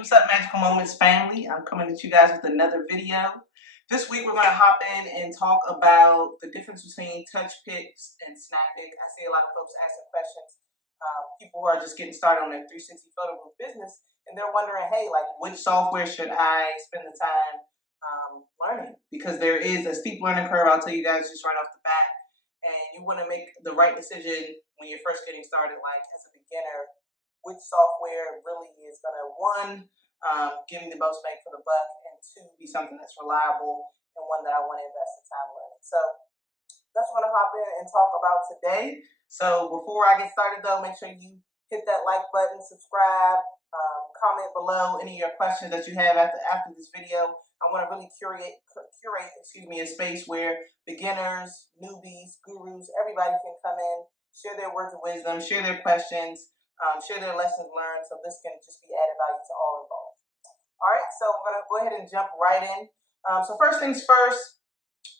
What's up, Magical Moments family? I'm coming at you guys with another video. This week we're going to hop in and talk about the difference between TouchPix and SnapPic. I see a lot of folks asking questions, people who are just getting started on their 360 photo booth business, and they're wondering, hey, like, which software should I spend the time learning? Because there is a steep learning curve, I'll tell you guys just right off the bat, and you want to make the right decision when you're first getting started, like as a beginner, which software really is going to, one, give me the most bang for the buck, and two, be something that's reliable and one that I want to invest the time learning. So that's what I'm going to hop in and talk about today. So before I get started though, make sure you hit that like button, subscribe, comment below any of your questions that you have after this video. I want to really curate a space where beginners, newbies, gurus, everybody can come in, share their words of wisdom, share their questions, share their lessons learned, so this can just be added value to all involved. All right, so we're going to go ahead and jump right in. So first things first,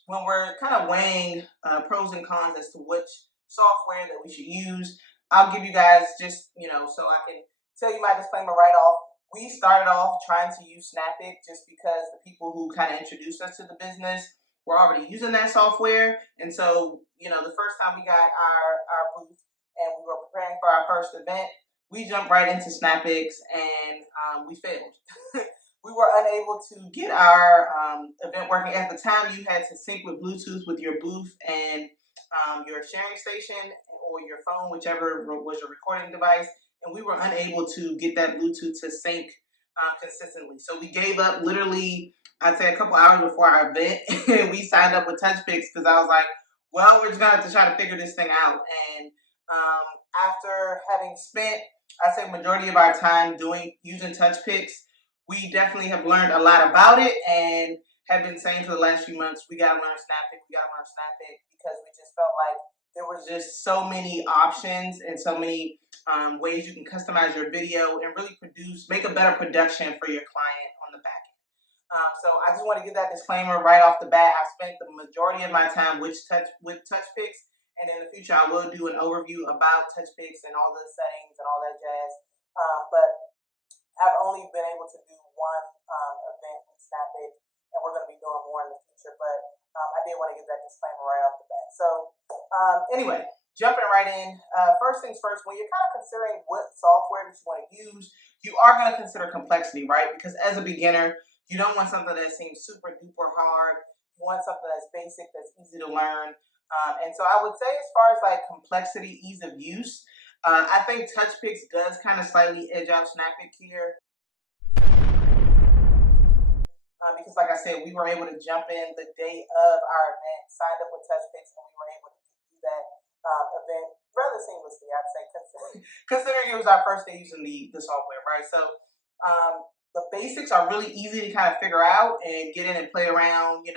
when we're kind of weighing pros and cons as to which software that we should use, I'll give you guys just, so I can tell you my disclaimer right off. We started off trying to use SnapPic just because the people who kind of introduced us to the business were already using that software. And so, the first time we got our booth and we were preparing for our first event, we jumped right into SnapPix and we failed. We were unable to get our event working. At the time, you had to sync with Bluetooth with your booth and your sharing station or your phone, whichever was your recording device, and we were unable to get that Bluetooth to sync consistently. So we gave up literally, I'd say a couple hours before our event, and we signed up with TouchPix because I was like, well, we're just going to have to try to figure this thing out. And after having spent, I'd say, majority of our time using TouchPix, we definitely have learned a lot about it and have been saying for the last few months, we got to learn SnapPic, because we just felt like there was just so many options and so many ways you can customize your video and really make a better production for your client on the back end. So I just want to give that disclaimer right off the bat. I've spent the majority of my time with TouchPix, and in the future I will do an overview about TouchPix and all the settings and all that jazz. But I've only been able to do one event with SnapPic, and we're going to be doing more in the future. But I did want to give that disclaimer right off the bat. So anyway, jumping right in. First things first, when you're kind of considering what software that you want to use, you are going to consider complexity, right? Because as a beginner, you don't want something that seems super duper hard. You want something that's basic, that's easy to learn. And so I would say, as far as like complexity, ease of use, I think TouchPix does kind of slightly edge out SnapPic here. Because like I said, we were able to jump in the day of our event, signed up with TouchPix, and we were able to do that event rather seamlessly, I'd say, considering it was our first day using the software, right? So the basics are really easy to kind of figure out and get in and play around,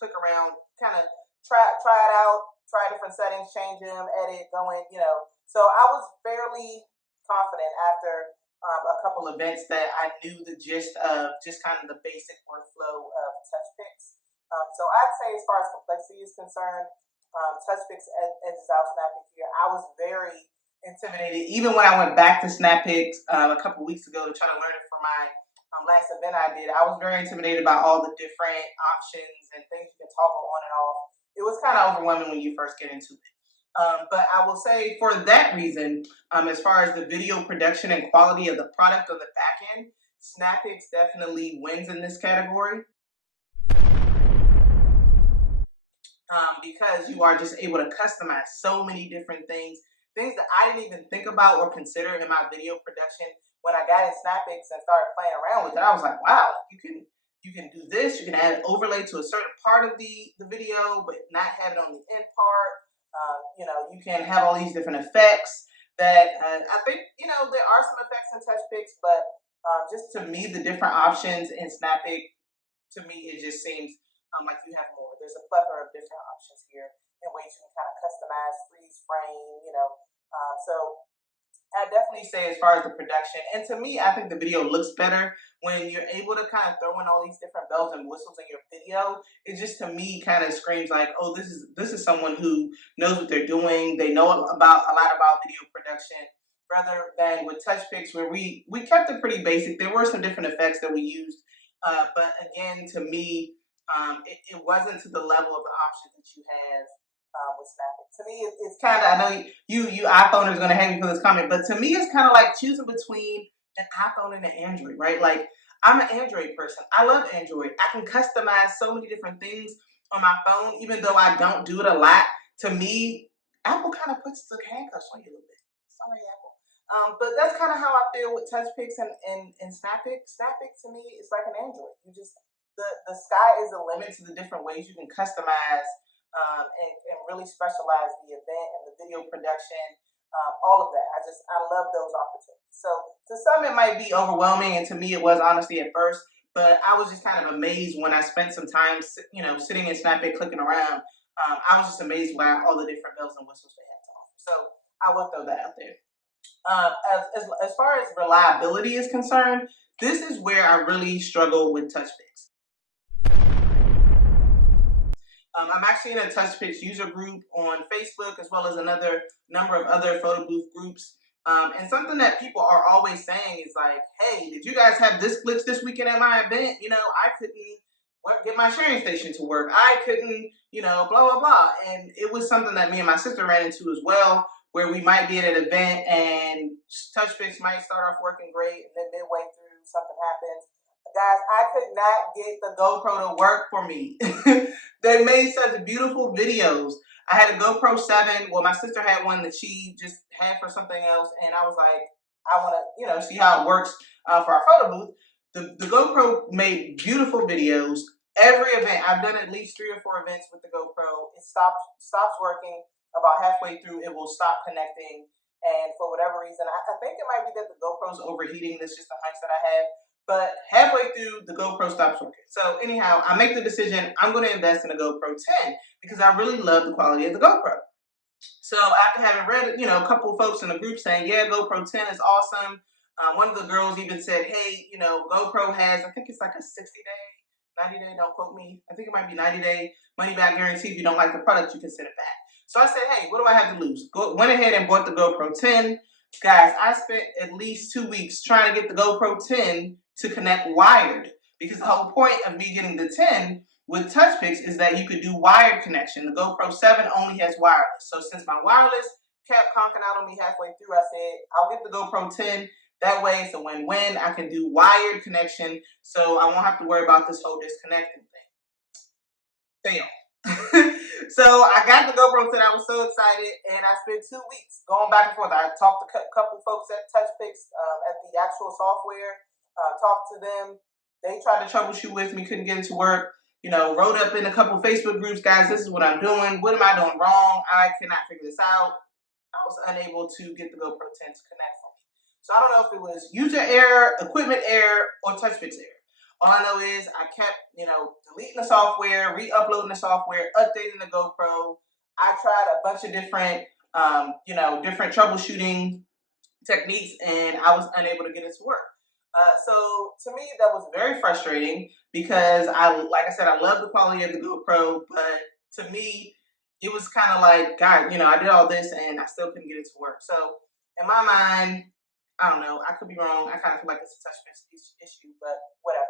click around, kind of try it out, try different settings, change them, edit, So I was fairly confident after a couple events that I knew the gist of just kind of the basic workflow of TouchPix. So I'd say, as far as complexity is concerned, TouchPix edges out SnapPic here. I was very intimidated, even when I went back to SnapPix a couple weeks ago to try to learn it for my last event I did. I was very intimidated by all the different options and things you can toggle on and off. It was kind of overwhelming when you first get into it. But I will say, for that reason, as far as the video production and quality of the product on the back end, SnapPix definitely wins in this category. Because you are just able to customize so many different things that I didn't even think about or consider in my video production. When I got in SnapPix and started playing around with it, I was like, wow, you can do this. You can add an overlay to a certain part of the video, but not have it on the end part. You can have all these different effects that I think, there are some effects in TouchPix, but just to me, the different options in SnapPic, to me, it just seems like you have more. There's a plethora of different options here in ways you can kind of customize, freeze frame, So I definitely say, as far as the production, and to me, I think the video looks better when you're able to kind of throw in all these different bells and whistles in your video. It just, to me, kind of screams like, oh, this is someone who knows what they're doing. They know a lot about video production. rather than with TouchPix, where we kept it pretty basic. There were some different effects that we used, but again, to me, it wasn't to the level of the option that you have with Snapchat. To me, it's kind of, I know you iPhone is going to hate me for this comment, but to me, it's kind of like choosing between an iPhone and an Android, right? Like, I'm an Android person. I love Android. I can customize so many different things on my phone, even though I don't do it a lot. To me, Apple kind of puts the handcuffs on you a little bit. Sorry, Apple. But that's kind of how I feel with TouchPix and SnapPix. SnapPix to me is like an Android. You just the sky is the limit to the different ways you can customize and really specialize the event and the video production, all of that. I love those opportunities. So to some it might be overwhelming, and to me it was honestly at first. But I was just kind of amazed when I spent some time, sitting in SnapPix clicking around. I was just amazed by all the different bells and whistles they had to offer. So I will throw that out there. As far as reliability is concerned, this is where I really struggle with TouchPix. I'm actually in a TouchPix user group on Facebook, as well as another number of other photo booth groups. And something that people are always saying is like, hey, did you guys have this glitch this weekend at my event? I couldn't get my sharing station to work. I couldn't, blah, blah, blah. And it was something that me and my sister ran into as well, where we might be at an event and TouchPix might start off working great, and then midway through something happens. Guys, I could not get the GoPro to work for me. They made such beautiful videos. I had a GoPro 7. Well, my sister had one that she just had for something else, and I was like, I want to, see how it works for our photo booth. The GoPro made beautiful videos. Every event, I've done at least 3 or 4 events with the GoPro. It stops working. About halfway through, it will stop connecting. And for whatever reason, I think it might be that the GoPro's overheating. That's just a hunch that I have. But halfway through, the GoPro stops working. So anyhow, I make the decision, I'm going to invest in a GoPro 10 because I really love the quality of the GoPro. So after having read, a couple of folks in the group saying, yeah, GoPro 10 is awesome. One of the girls even said, hey, GoPro has, I think it's like a 60-day, 90-day, don't quote me. I think it might be 90-day money back guarantee. If you don't like the product, you can send it back. So I said, hey, what do I have to lose? Went ahead and bought the GoPro 10. Guys, I spent at least 2 weeks trying to get the GoPro 10 to connect wired, because the whole point of me getting the 10 with TouchPix is that you could do wired connection. The GoPro 7 only has wireless. So since my wireless kept conking out on me halfway through, I said, I'll get the GoPro 10. That way it's a win-win. I can do wired connection, so I won't have to worry about this whole disconnecting thing. Fail. So I got the GoPro 10. I was so excited, and I spent 2 weeks going back and forth. I talked to a couple folks at TouchPix at the actual software, talked to them. They tried to troubleshoot with me, couldn't get it to work. Wrote up in a couple Facebook groups, guys, this is what I'm doing. What am I doing wrong? I cannot figure this out. I was unable to get the GoPro 10 to connect for me. So I don't know if it was user error, equipment error, or TouchPix error. All I know is I kept, deleting the software, re-uploading the software, updating the GoPro. I tried a bunch of different, different troubleshooting techniques, and I was unable to get it to work. So to me, that was very frustrating because like I said, I love the quality of the GoPro, but to me, it was kind of like, God, I did all this and I still couldn't get it to work. So in my mind, I don't know, I could be wrong. I kind of feel like it's a TouchPix issue, but whatever.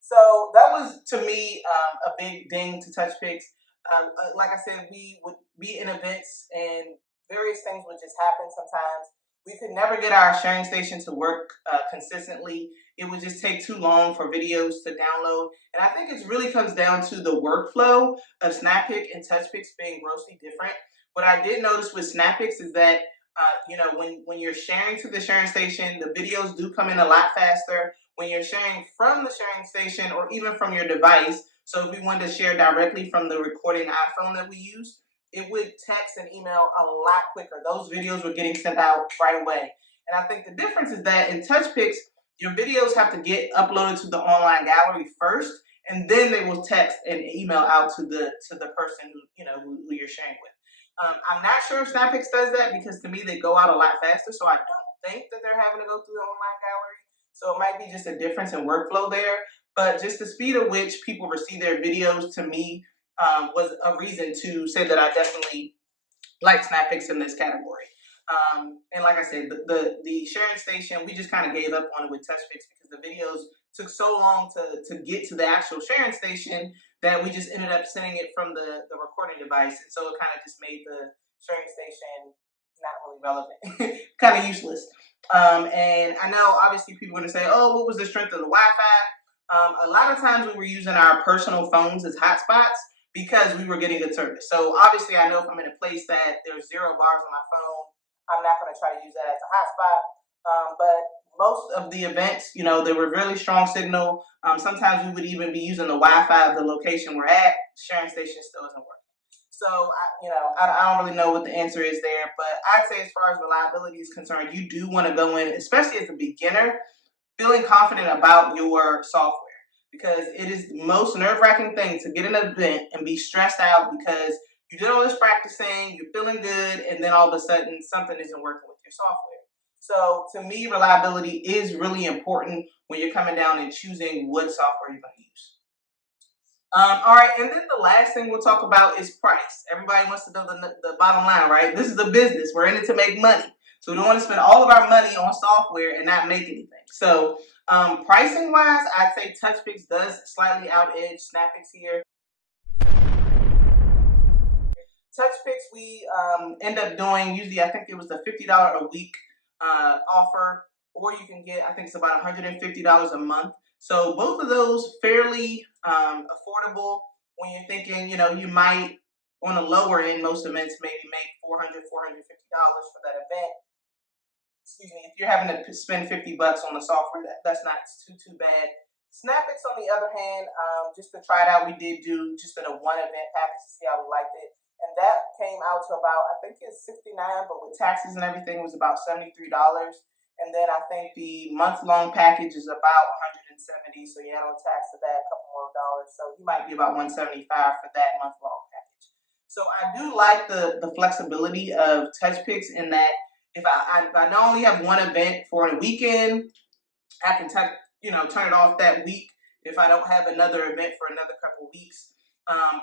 So that was, to me, a big ding to TouchPix. Like I said, we would be in events and various things would just happen sometimes. We could never get our sharing station to work consistently. It would just take too long for videos to download. And I think it really comes down to the workflow of SnapPix and TouchPix being grossly different. What I did notice with SnapPix is that, when you're sharing to the sharing station, the videos do come in a lot faster. When you're sharing from the sharing station or even from your device, so if we wanted to share directly from the recording iPhone that we use, it would text and email a lot quicker. Those videos were getting sent out right away. And I think the difference is that in TouchPix, your videos have to get uploaded to the online gallery first, and then they will text and email out to the person who you're sharing with. I'm not sure if SnapPix does that, because to me they go out a lot faster, so I don't think that they're having to go through the online gallery. So it might be just a difference in workflow there, but just the speed at which people receive their videos, to me, was a reason to say that I definitely like SnapPix in this category. And like I said, the sharing station, we just kind of gave up on it with TouchPix because the videos took so long to get to the actual sharing station that we just ended up sending it from the recording device. And so it kind of just made the sharing station not really relevant, kind of useless. And I know obviously people are going to say, oh, what was the strength of the Wi-Fi? A lot of times we were using our personal phones as hotspots because we were getting good service. So obviously I know if I'm in a place that there's 0 bars on my phone, I'm not going to try to use that as a hotspot. But most of the events, they were really strong signal. Sometimes we would even be using the Wi-Fi of the location we're at. Sharing station still isn't working. So, I don't really know what the answer is there, but I'd say as far as reliability is concerned, you do want to go in, especially as a beginner, feeling confident about your software because it is the most nerve-wracking thing to get an event and be stressed out because you did all this practicing, you're feeling good, and then all of a sudden something isn't working with your software. So to me, reliability is really important when you're coming down and choosing what software you're going to use. All right, and then the last thing we'll talk about is price. Everybody wants to know the bottom line, right? This is a business. We're in it to make money. So we don't want to spend all of our money on software and not make anything. So pricing wise, I'd say TouchPix does slightly out edge SnapPix here. TouchPix, we end up doing usually, I think it was a $50 a week offer, or you can get, I think it's about $150 a month. So both of those fairly affordable when you're thinking, you might on the lower end, most events maybe make $400, $450 for that event. Excuse me, if you're having to spend $50 on the software, that's not too bad. SnapPix, on the other hand, just to try it out, we did do just in a one event package to see how we liked it. And that came out to about, I think it's $69, but with taxes and everything, it was about $73. And then I think the month-long package is about $170. So you add on tax to that, a couple more dollars. So you might be about $175 for that month-long package. So I do like the flexibility of TouchPix in that if I not only have one event for a weekend, I can turn it off that week if I don't have another event for another couple weeks.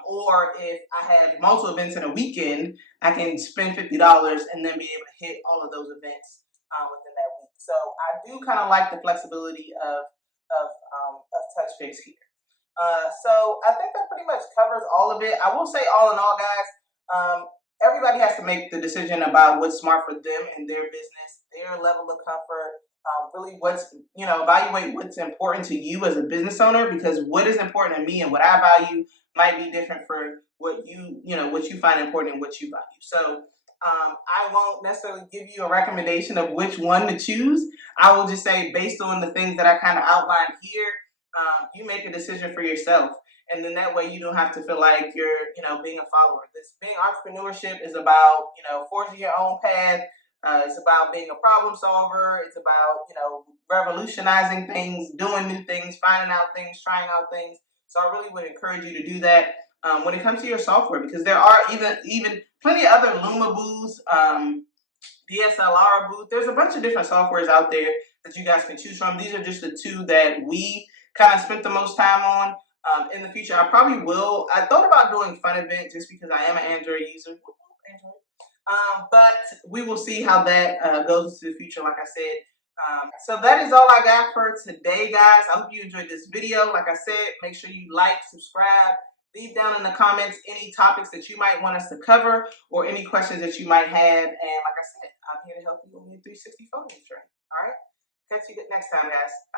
Or if I have multiple events in a weekend, I can spend $50 and then be able to hit all of those events within that week. So I do kind of like the flexibility of TouchPix here. So I think that pretty much covers all of it. I will say, all in all, guys, everybody has to make the decision about what's smart for them and their business, their level of comfort. Really evaluate what's important to you as a business owner, because what is important to me and what I value might be different for what you find important and what you value. So I won't necessarily give you a recommendation of which one to choose. I will just say, based on the things that I kind of outlined here, you make a decision for yourself. And then that way you don't have to feel like you're, being a follower. Being entrepreneurship is about, forging your own path. It's about being a problem solver. It's about, revolutionizing things, doing new things, finding out things, trying out things. So I really would encourage you to do that when it comes to your software, because there are even plenty of other Luma booths, DSLR booth. There's a bunch of different softwares out there that you guys can choose from. These are just the two that we kind of spent the most time on. In the future, I probably will. I thought about doing FunEvent just because I am an Android user. But we will see how that goes into the future, like I said. So that is all I got for today, guys. I hope you enjoyed this video. Like I said, make sure you like, subscribe, leave down in the comments any topics that you might want us to cover or any questions that you might have. And like I said, I'm here to help you on your 360 photo journey. All right? Catch you next time, guys. Bye.